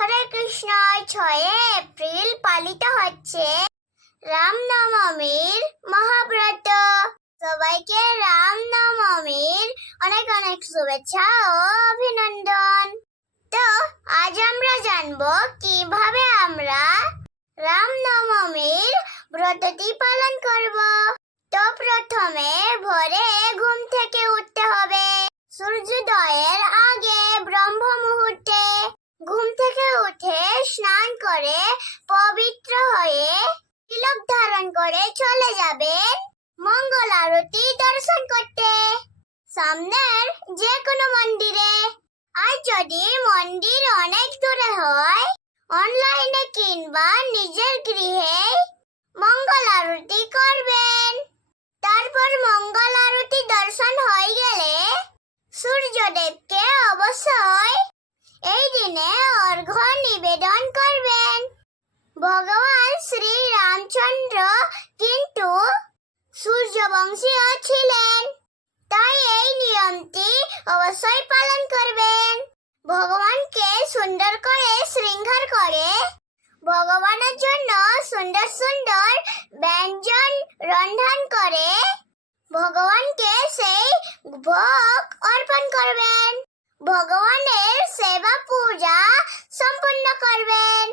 হরে কৃষ্ণ ছয় এপ্রিল পালিত হচ্ছে। রামনবমীর মহাব্রত। সবাইকে রামনবমীর অনেক অনেক শুভেচ্ছা ও অভিনন্দন। তো আজ আমরা জানব কীভাবে আমরা রামনবমীর ব্রতটি পালন করব। তো প্রথমে ভোরে ঘুম থেকে উঠতে হবে। সূর্যোদয়ের আগে ব্রহ্ম মুহূর্তে ঘুম থেকে উঠে স্নান করে পবিত্র হয়ে তিলক ধারণ করে চলে যাবেন মঙ্গল আরতি দর্শন করতে সামনের যে কোনো মন্দিরে। আর যদি মন্দির অনেক দূরে হয় অনলাইনে কিংবা নিজের গৃহে মঙ্গল আরতি করবেন। তারপর মঙ্গল আরতি দর্শন হয়ে গেলে সূর্যদেবকে অবশ্যই এই দিনে অর্ঘ্য নিবেদন করবেন। ভগবান শ্রী রামচন্দ্র কিন্তু সূর্যবংশীয় ছিলেন তাই এই নিয়মটি অবশ্যই পালন করবেন ভগবানকে সুন্দর করে শৃঙ্গার করে। ভগবানের জন্য সুন্দর সুন্দর ব্যঞ্জন রন্ধন করে। ভগবানকে সেই ভোগ অর্পণ করবেন। ভগবানের সেবা পূজা সম্পন্ন করবেন।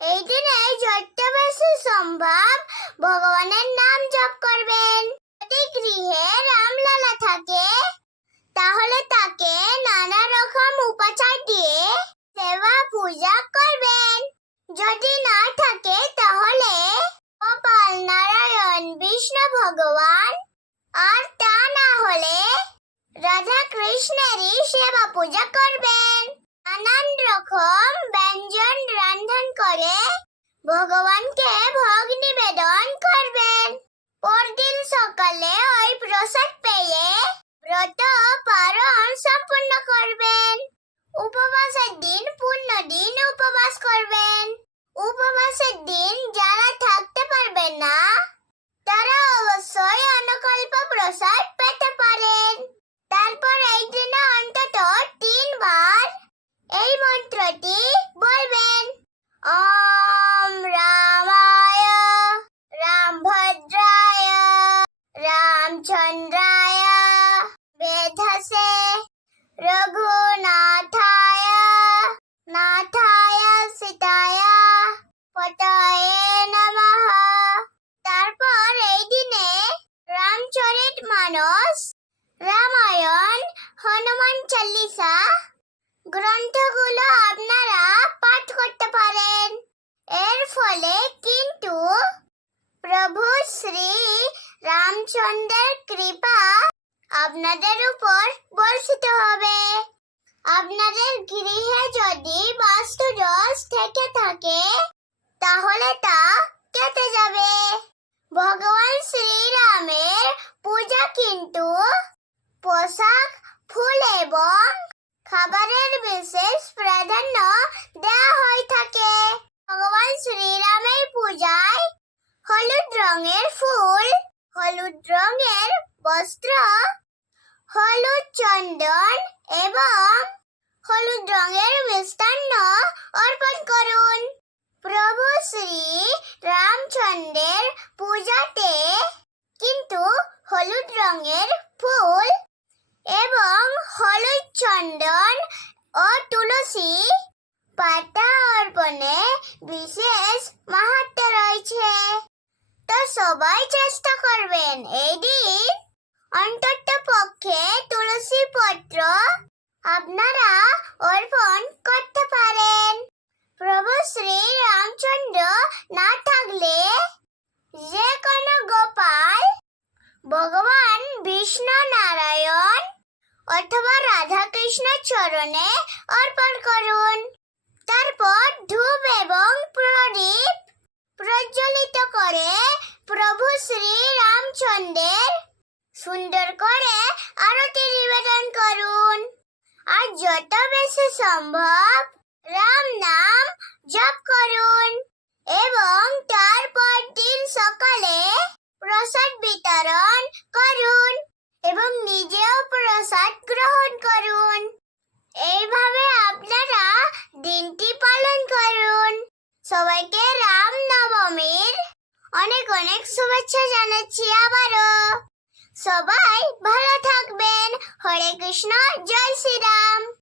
এই দিনে যত বেশি সম্ভব ভগবানের নাম জপ করবেন। যদি গৃহে রামলালা থাকে তাহলে তাকে নানা রকম উপাচার দিয়ে সেবা পূজা করবেন। যদি না থাকে তাহলে গোপাল নারায়ণ, বিষ্ণু ভগবান, আর তা না হলে রাধা কৃষ্ণেরই সেবা পূজা করবেন। নানান রকম ব্যঞ্জন রান্ধন করে ভগবানকে ভোগ নিবেদন করবেন। পরদিন সকালে ওই প্রসাদ পেয়ে ব্রত পালন সম্পূর্ণ করবেন। উপবাসের দিন পূর্ণ দিন উপবাস করবেন। উপবাসের দিন যারা থাকতে পারবেন না, তারা অবশ্যই অনুকল্প প্রসাদ পেতে পারেন। হনুমান চল্লিশা, গ্রন্থগুলো আপনারা পাঠ করতে পারেন। এর ফলে কিন্তু প্রভু শ্রী রামচন্দ্রের কৃপা আপনাদের উপর বর্ষিত হবে। আপনাদের গৃহে যদি বাস্তু থেকে থাকে, তাহলে তা কেটে যাবে। ভগবান শ্রীরামের পূজা কিন্তু পোশাক ফুল এবং খাবারের বিশেষ প্রাধান্য দেওয়া হয়ে থাকে। ভগবান শ্রীরামের পূজায় হলুদ রঙের ফুল, হলুদ রঙের বস্ত্র, হলুদ চন্দন এবং হলুদ রঙের মিষ্টান্ন অর্পণ করুন। প্রভু শ্রী রামচন্দ্রের পূজাতে কিন্তু হলুদ রঙের ফুল চন্দন ও তুলসী পাতা অর্পণে বিশেষ মাহাত্ম্য রয়েছে। তো সবাই চেষ্টা করবেন। এই অন্তত পক্ষে তুলসী পত্র আপনারা অর্পণ করতে পারেন। প্রভু শ্রী রামচন্দ্র না থাকলে যে কোনো গোপাল, ভগবান বিষ্ণু নারায়ণ অথবা রাধা কৃষ্ণ চরণে অর্পণ করুন। তারপর ধূপ এবং প্রদীপ প্রজ্বলিত করে প্রভু শ্রী রামচন্দ্রের সুন্দর করে আরতি নিবেদন করুন। আর যত বেশি সম্ভব রাম নাম জপ করুন এবং তারপর দিন সকালে প্রসাদ বিতরণ করুন। দিনটি পালন করুন। সবাইকে রাম নবমীর অনেক অনেক শুভেচ্ছা জানাচ্ছি আবারও। সবাই ভালো থাকবেন। হরে কৃষ্ণ, জয় শ্রীরাম।